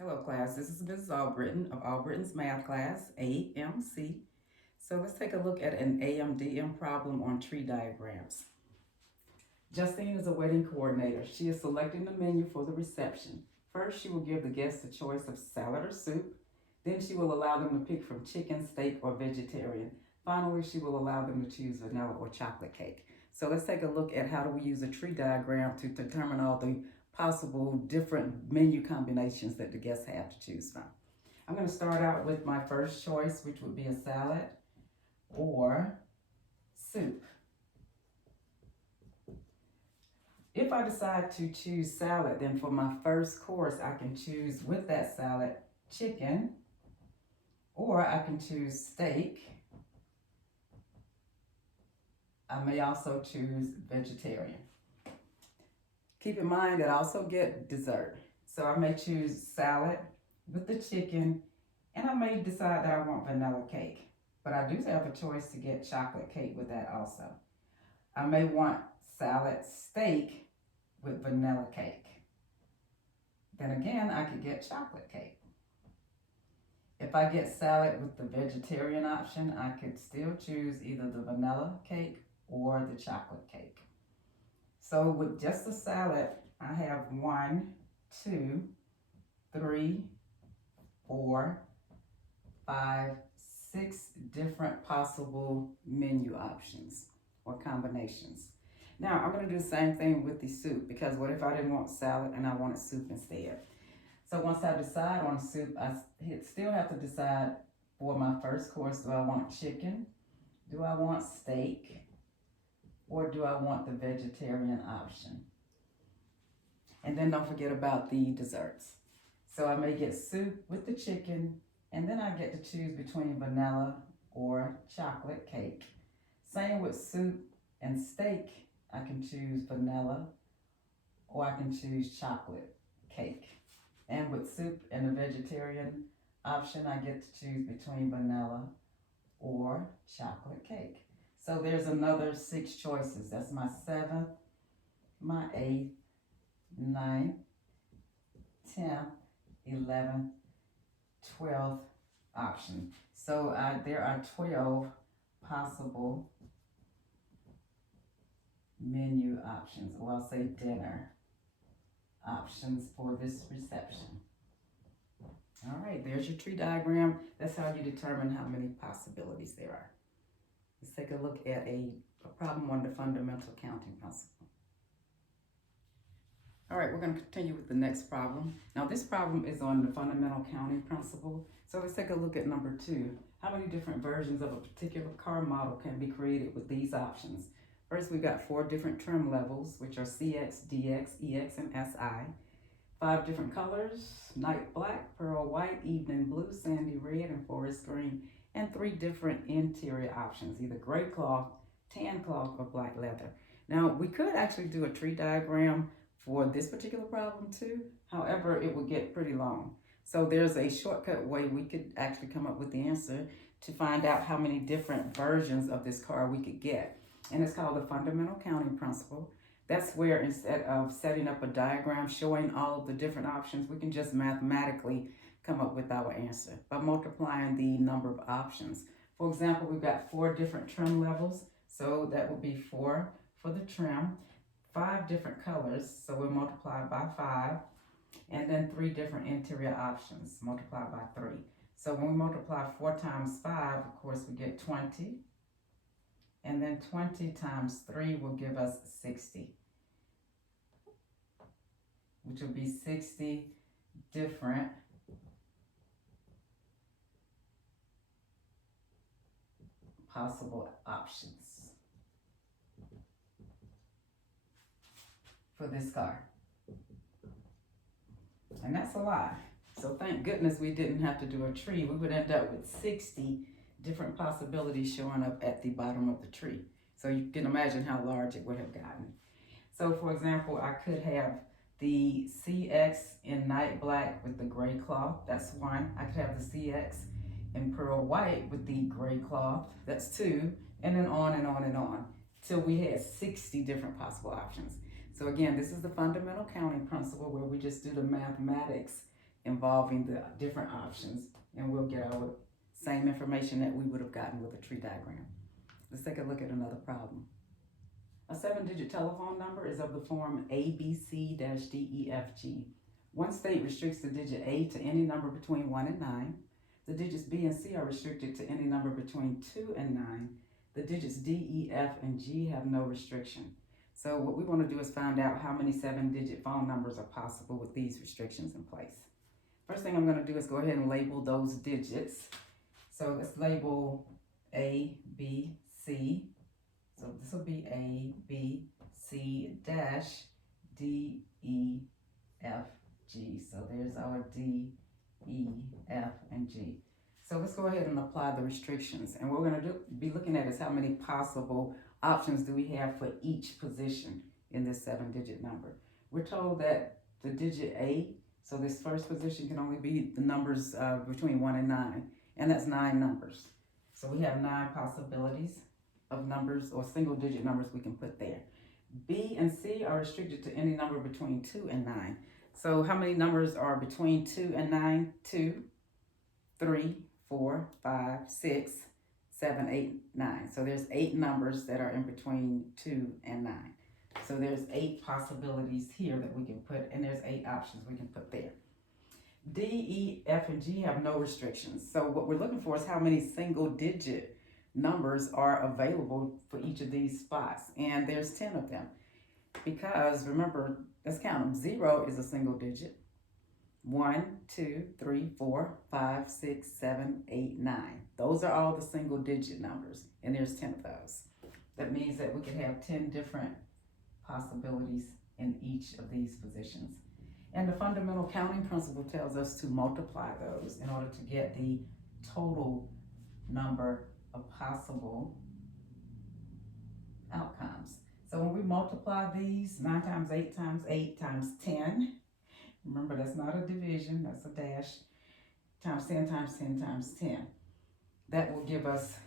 Hello class, this is Mrs. Albritton of Albritton's math class, AMC. So let's take a look at an AMDM problem on tree diagrams. Justine is a wedding coordinator. She is selecting the menu for the reception. First, she will give the guests a choice of salad or soup. Then she will allow them to pick from chicken, steak, or vegetarian. Finally, she will allow them to choose vanilla or chocolate cake. So let's take a look at how do we use a tree diagram to determine all the possible different menu combinations that the guests have to choose from. I'm going to start out with my first choice, which would be a salad or soup. If I decide to choose salad, then for my first course, I can choose with that salad chicken, or I can choose steak. I may also choose vegetarian. Keep in mind that I also get dessert. So I may choose salad with the chicken, and I may decide that I want vanilla cake. But I do have a choice to get chocolate cake with that also. I may want salad steak with vanilla cake. Then again, I could get chocolate cake. If I get salad with the vegetarian option, I could still choose either the vanilla cake or the chocolate cake. So with just the salad, I have 1, 2, 3, 4, 5, 6 different possible menu options or combinations. Now I'm going to do the same thing with the soup, because what if I didn't want salad and I wanted soup instead? So once I decide on soup, I still have to decide for my first course, do I want chicken? Do I want steak? Or do I want the vegetarian option? And then don't forget about the desserts. So I may get soup with the chicken, and then I get to choose between vanilla or chocolate cake. Same with soup and steak, I can choose vanilla or I can choose chocolate cake. And with soup and the vegetarian option, I get to choose between vanilla or chocolate cake. So there's another 6 choices. That's my 7th, my 8th, 9th, 10th, 11th, 12th option. So there are 12 possible menu options, or I'll say dinner options for this reception. All right, there's your tree diagram. That's how you determine how many possibilities there are. Let's take a look at a problem on the fundamental counting principle. All right, we're going to continue with the next problem. Now this problem is on the fundamental counting principle. So let's take a look at number 2. How many different versions of a particular car model can be created with these options? First, we've got 4 different trim levels, which are CX, DX, EX, and SI. 5 different colors: night black, pearl white, evening blue, sandy red, and forest green. And 3 different interior options, either gray cloth, tan cloth, or black leather. Now, we could actually do a tree diagram for this particular problem too. However, it would get pretty long. So there's a shortcut way we could actually come up with the answer to find out how many different versions of this car we could get. And it's called the fundamental counting principle. That's where instead of setting up a diagram showing all of the different options, we can just mathematically come up with our answer by multiplying the number of options. For example, we've got 4 different trim levels, so that would be 4 for the trim, 5 different colors, so we'll multiply by 5, and then 3 different interior options, multiplied by 3. So when we multiply 4 times 5, of course, we get 20, and then 20 times 3 will give us 60, which will be 60 different possible options for this car. And that's a lot. So thank goodness we didn't have to do a tree. We would end up with 60 different possibilities showing up at the bottom of the tree. So you can imagine how large it would have gotten. So for example, I could have the CX in night black with the gray cloth. That's 1. I could have the CX in pearl white with the gray cloth. That's 2. And then on and on and on till we had 60 different possible options. So again, this is the fundamental counting principle where we just do the mathematics involving the different options, and we'll get our same information that we would have gotten with a tree diagram. Let's take a look at another problem. A 7-digit telephone number is of the form ABC-DEFG. One state restricts the digit A to any number between 1 and 9. The digits B and C are restricted to any number between 2 and 9. The digits D, E, F, and G have no restriction. So what we want to do is find out how many 7-digit phone numbers are possible with these restrictions in place. First thing I'm going to do is go ahead and label those digits. So let's label A, B, C. So this will be A, B, C dash, D, E, F, G. So there's our D, E, F, and G. So let's go ahead and apply the restrictions. And what we're going to be looking at is how many possible options do we have for each position in this 7-digit number. We're told that the digit A, so this first position, can only be the numbers between 1 and 9. And that's 9 numbers. So we have 9 possibilities of numbers or single-digit numbers we can put there. B and C are restricted to any number between 2 and 9. So how many numbers are between 2 and 9? 2, 3, 4, 5, 6, 7, 8, 9. So there's 8 numbers that are in between 2 and 9. So there's 8 possibilities here that we can put, and there's 8 options we can put there. D, E, F, and G have no restrictions. So what we're looking for is how many single-digit numbers are available for each of these spots. And there's 10 of them. Because remember, let's count them. 0 is a single digit. 1, 2, 3, 4, 5, 6, 7, 8, 9. Those are all the single digit numbers, and there's 10 of those. That means that we could have 10 different possibilities in each of these positions. And the fundamental counting principle tells us to multiply those in order to get the total number of possible outcomes. So when we multiply these, 9 times 8 times 8 times 10, remember that's not a division, that's a dash, times 10 times 10 times 10. That will give us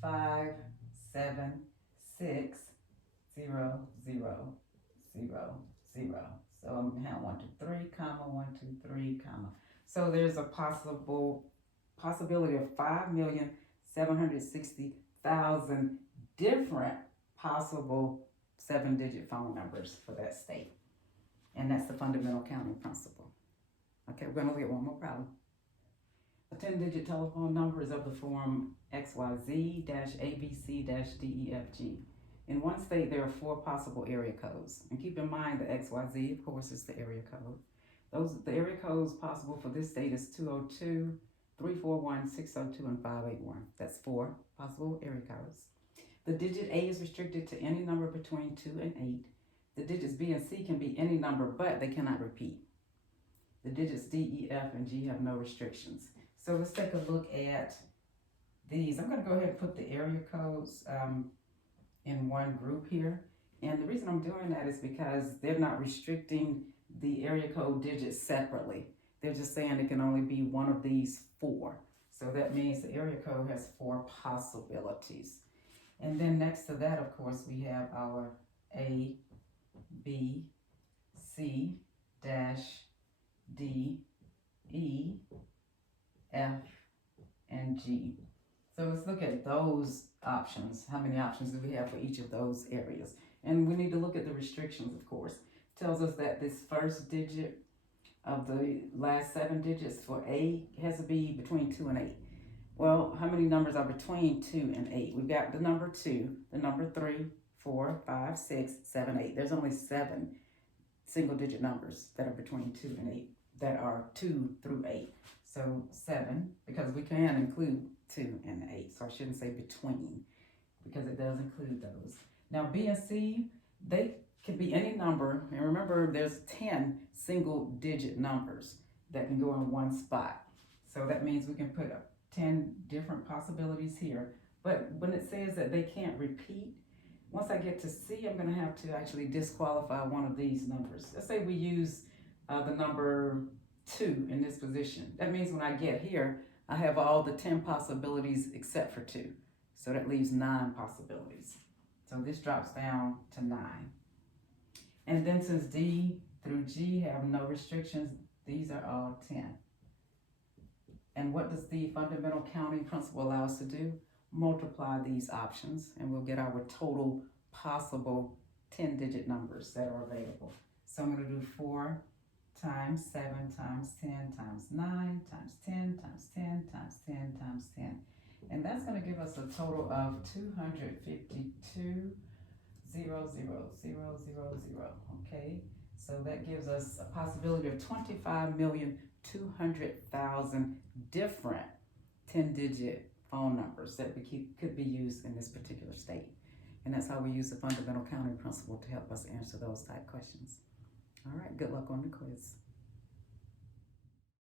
5, 7, 6, 0, 0, 0, 0. So I'm going to have 1, 2, 3, comma, 1, 2, 3, comma. So there's a possibility of 5,760,000 different possible 7-digit phone numbers for that state. And that's the fundamental counting principle. Okay, we're going to look at one more problem. A 10-digit telephone number is of the form XYZ-ABC-DEFG. In one state, there are 4 possible area codes. And keep in mind the XYZ, of course, is the area code. The area codes possible for this state is 202, 341, 602, and 581. That's 4 possible area codes. The digit A is restricted to any number between 2 and 8. The digits B and C can be any number, but they cannot repeat. The digits D, E, F, and G have no restrictions. So let's take a look at these. I'm going to go ahead and put the area codes in one group here. And the reason I'm doing that is because they're not restricting the area code digits separately. They're just saying it can only be one of these 4. So that means the area code has 4 possibilities. And then next to that, of course, we have our A, B, C, dash, D, E, F, and G. So let's look at those options. How many options do we have for each of those areas? And we need to look at the restrictions, of course. It tells us that this first digit of the last 7 digits for A has to be between 2 and 8. Well, how many numbers are between 2 and 8? We've got the number 2, the number 3, 4, 5, 6, 7, 8. There's only 7 single-digit numbers that are between 2 and 8, that are 2 through 8. So 7, because we can include 2 and 8. So I shouldn't say between, because it does include those. Now B and C, they can be any number. And remember, there's 10 single-digit numbers that can go in one spot. So that means we can put 10 different possibilities here. But when it says that they can't repeat, once I get to C, I'm going to have to actually disqualify one of these numbers. Let's say we use the number 2 in this position. That means when I get here, I have all the 10 possibilities except for 2. So that leaves 9 possibilities. So this drops down to 9. And then since D through G have no restrictions, These are all 10. And what does the fundamental counting principle allow us to do? Multiply these options and we'll get our total possible 10-digit numbers that are available. So I'm going to do 4 times 7 times 10 times 9 times 10 times 10 times 10 times 10. And that's going to give us a total of 252,000,000. Okay, so that gives us a possibility of 25,200,000 different 10-digit phone numbers that could be used in this particular state. And that's how we use the fundamental counting principle to help us answer those type questions. All right, good luck on the quiz.